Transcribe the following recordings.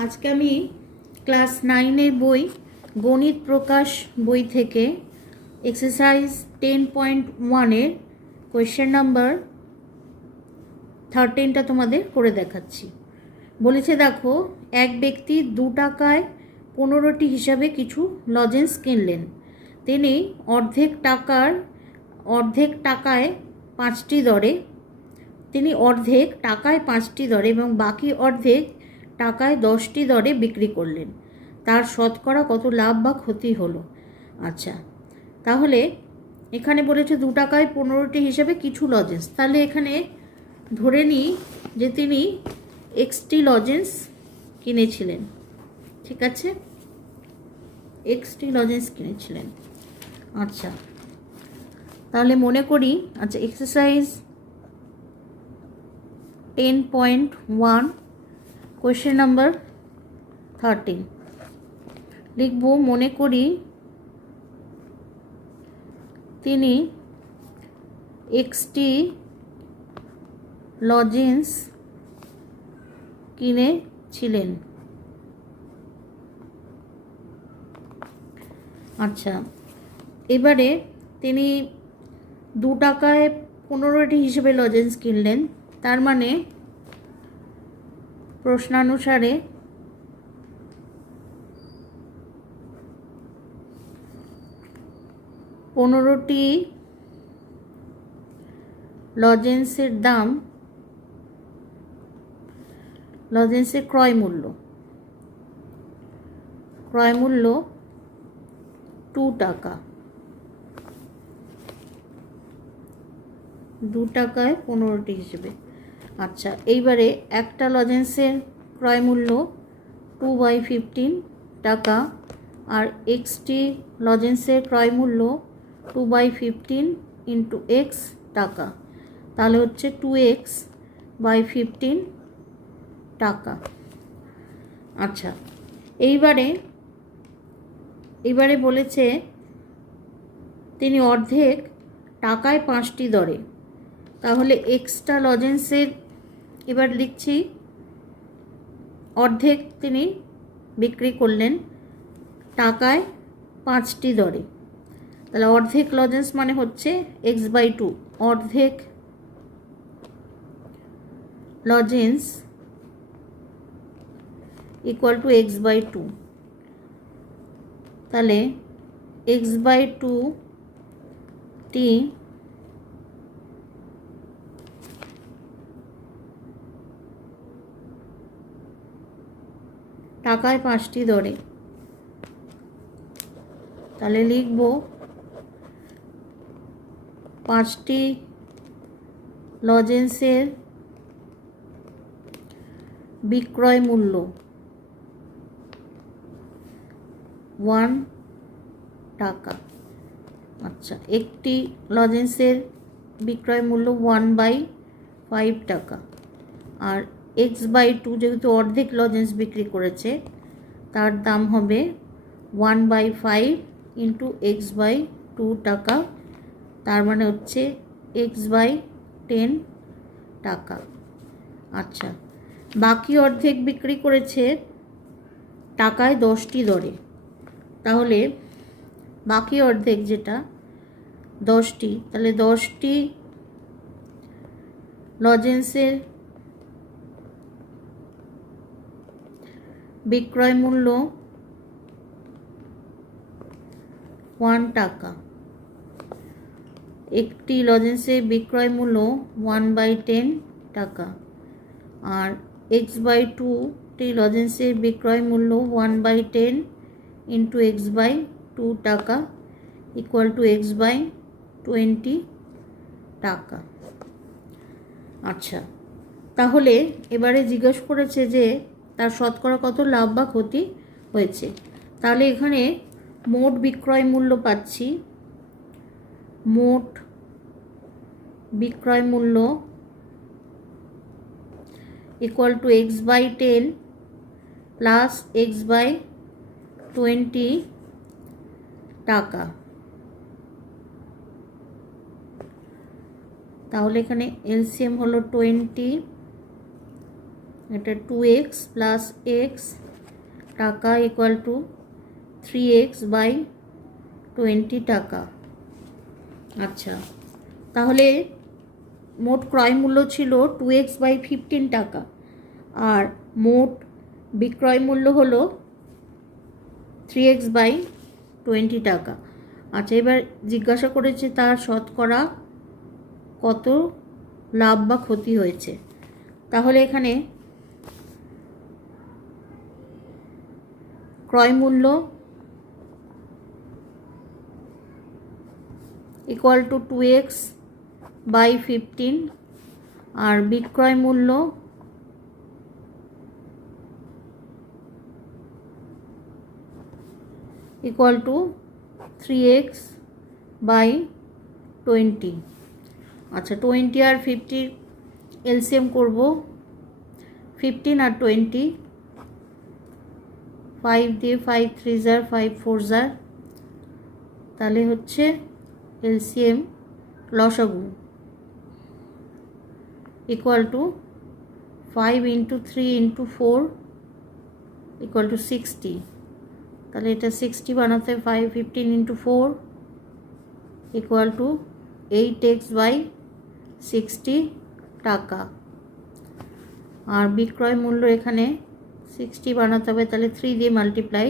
আজকে আমি ক্লাস 9-এর বই গণিত প্রকাশ বই থেকে এক্সারসাইজ 10.1-এর কোয়েশ্চেন নাম্বার 13টা তোমাদের করে দেখাচ্ছি। বলেছে দেখো, এক ব্যক্তি 2 টাকায় 15টি হিসাবে কিছু লজেন্স কিনলেন। তিনি অর্ধেক টাকায় 5টি দরে এবং বাকি অর্ধেক টাকায় 10টি দরে বিক্রি করলেন। তার শতকরা কত লাভ বা ক্ষতি হলো? আচ্ছা, তাহলে এখানে বলেছে 2 টাকায় 15টি হিসাবে কিছু লজেন্স। তাহলে এখানে ধরে নিই যে তিনি এক্সটি লজেন্স কিনেছিলেন। ঠিক আছে, এক্সটি লজেন্স কিনেছিলেন। আচ্ছা, তাহলে মনে করি, আচ্ছা, এক্সারসাইজ 10.1 কোয়েশ্চেন নাম্বার 13 লিখব। মনে করি তিনি এক্সটি লজেন্স কিনেছিলেন। আচ্ছা, এবারে তিনি 2 টাকায় 15টি হিসেবে লজেন্স কিনলেন। তার মানে প্রশ্নানুসারে পনেরোটি লজেন্সের দাম, লজেন্সের ক্রয় মূল্য 2 টাকা। 2 টাকায় 15টি হিসেবে। আচ্ছা, এইবারে একটা লজেন্সের ক্রয় মূল্য 2/15 টাকা আর এক্সটি লজেন্সের ক্রয় মূল্য 2/15 ইন্টু এক্স টাকা, তাহলে হচ্ছে 2x/15 টাকা। আচ্ছা, এইবারে বলেছে তিনি অর্ধেক টাকায় 5টি দরে। তাহলে এক্সট্রা লজেন্সের এবার লিখছি, অর্ধেক তিনি বিক্রি করলেন টাকায় 5টি দরে। তাহলে অর্ধেক লজেন্স মানে হচ্ছে x/2, অর্ধেক লজেন্স ইকুয়াল টু x/2। তাহলে x/2টি টাকায় 5টি দরে। তাহলে লিখব 5টি লজেন্সের বিক্রয় মূল্য 1 টাকা। আচ্ছা, একটি লজেন্সের বিক্রয় মূল্য 1/5 টাকা আর x/2 যেহেতু অর্ধেক লজেন্স বিক্রি করেছে তার দাম হবে 1/5 ইন্টু x/2 টাকা, তার মানে হচ্ছে x/10 টাকা। আচ্ছা, বাকি অর্ধেক বিক্রি করেছে টাকায় 10টি দরে। তাহলে বাকি অর্ধেক যেটা 10টি, তাহলে 10টি লজেন্সের বিক্রয় মূল্য 1 টাকা। একটি লজেন্সের বিক্রয় মূল্য 1/10 টাকা আর x/2টি লজেন্সের বিক্রয় মূল্য 1/10 ইন্টু x/2 টাকা ইকুয়াল টু x/20 টাকা। আচ্ছা, তাহলে এবারে জিজ্ঞেস করেছে যে তার শতকরা কত লাভ বা ক্ষতি হয়েছে। তাহলে এখানে মোট বিক্রয় মূল্য পাচ্ছি, মোট বিক্রয় মূল্য equal to x/10 plus x/20 টাকা। তাহলে এখানে এলসিএম হলো 20, এটা 2x প্লাস x টাকা ইকুয়াল টু 3x/20 টাকা। আচ্ছা, তাহলে মোট ক্রয় মূল্য ছিল 2x/15 টাকা, আর মোট বিক্রয় মূল্য হলো 3x/20 টাকা। আচ্ছা, এবার জিজ্ঞাসা করেছে তার শতকরা কত লাভ বা ক্ষতি হয়েছে। তাহলে এখানে ক্রয় মূল্য ইকুয়াল টু 2x/15 আর বিক্রয় মূল্য ইকুয়াল টু 3x/20। আচ্ছা, 20 আর 50 এলসিএম করব। 15 আর 20, 5 দিয়ে 5 3 जार 5 4 जार, তাহলে হচ্ছে এলসিএম লসাগু ইকুয়াল টু 5 × 3 × 4 ইকুয়াল টু 60। তাহলে এটা 60 বানাতে 5 15 × 4 ইকুয়াল টু 8x/60 টাকা। আর বিক্রয় মূল্য এখানে 60 বানাতে হবে, তাহলে 3 দিয়ে মাল্টিপ্লাই,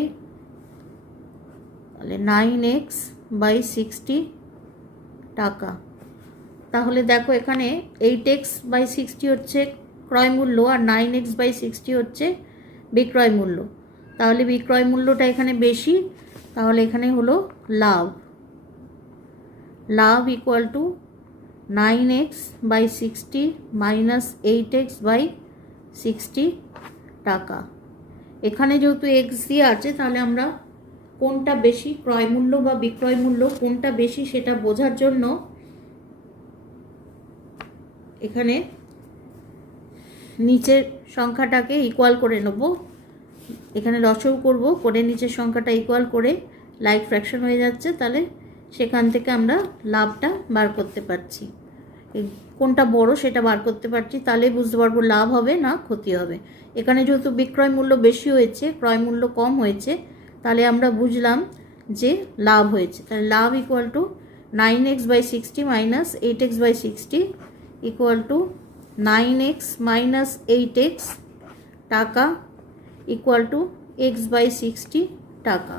তাহলে 9x/60 টাকা। তাহলে দেখো এখানে 8x/60 হচ্ছে ক্রয় মূল্য আর 9x/60 হচ্ছে বিক্রয় মূল্য। তাহলে বিক্রয় মূল্যটা এখানে বেশি, তাহলে এখানে হলো লাভ। লাভ equal to 9x/60 minus 8x/60 টাকা। এখানে যেহেতু এক্স দিয়ে আছে, তাহলে আমরা কোনটা বেশি, ক্রয় মূল্য বা বিক্রয় মূল্য কোনটা বেশি সেটা বোঝার জন্য এখানে নিচের সংখ্যাটাকে ইকুয়াল করে নেব। এখানে লসাগু করব, করে নিচের সংখ্যাটা ইকুয়াল করে লাইক ফ্র্যাকশন হয়ে যাচ্ছে, তাহলে সেখান থেকে আমরা লাভটা বার করতে পারছি, কোনটা বড় সেটা বার করতে পারছি। তাহলে বুঝতে পারবো লাভ হবে না ক্ষতি হবে। এখানে যেহেতু বিক্রয় মূল্য বেশি হয়েছে, ক্রয় মূল্য কম হয়েছে, তাহলে আমরা বুঝলাম যে লাভ হয়েছে। তাহলে লাভ equal to 9x/60 minus 8x/60 equal to 9x minus 8x টাকা ইকুয়াল টু x/60 টাকা।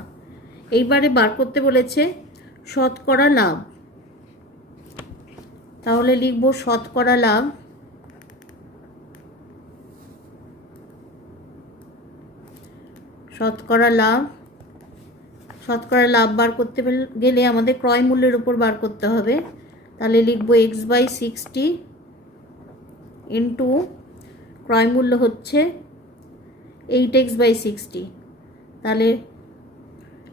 এইবারে বার করতে বলেছে শতকরা লাভ। তাহলে লিখব শতকরা লাভ শতকরা লাভ বার করতে গেলে আমাদের ক্রয় মূল্যের উপর বার করতে হবে। তাহলে লিখব x/60 ইন্টু ক্রয় মূল্য হচ্ছে 8x/60, তাহলে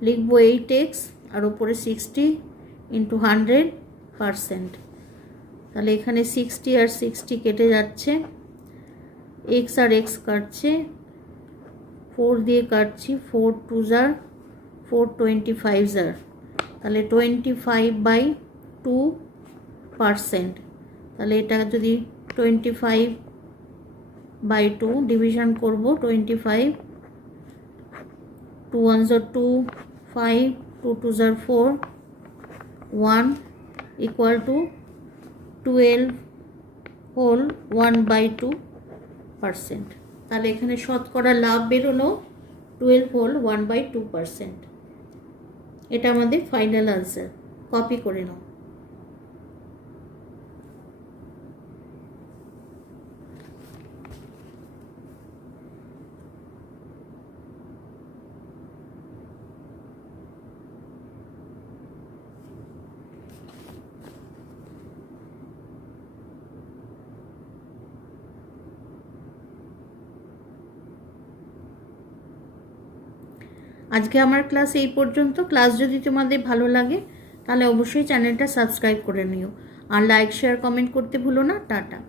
লিখব 8x আর উপরে 60 ইন্টু 100%। তাহলে এখানে 60 আর 60 কেটে যাচ্ছে, x আর x কাটছে, 4 দিয়ে কাটছি, 4 2 जार 4 25 जार, তাহলে 25/2%। তাহলে এটা যদি 25/2 ডিভিশন করব, 25, 2 1 जार 2, 5 2 2 जार 4, 1 ইকুয়াল টু 12 হোল 1/2%। তাহলে এখানে শতকরা লাভ বেরোলো 12 হোল 1/2%। এটা আমাদের ফাইনাল আনসার। কপি করে নাও। আজকে আমার ক্লাস এই পর্যন্ত। ক্লাস যদি তোমাদের ভালো লাগে তাহলে অবশ্যই চ্যানেলটা সাবস্ক্রাইব করে নিও, আর লাইক শেয়ার কমেন্ট করতে ভুলো না। টাটা।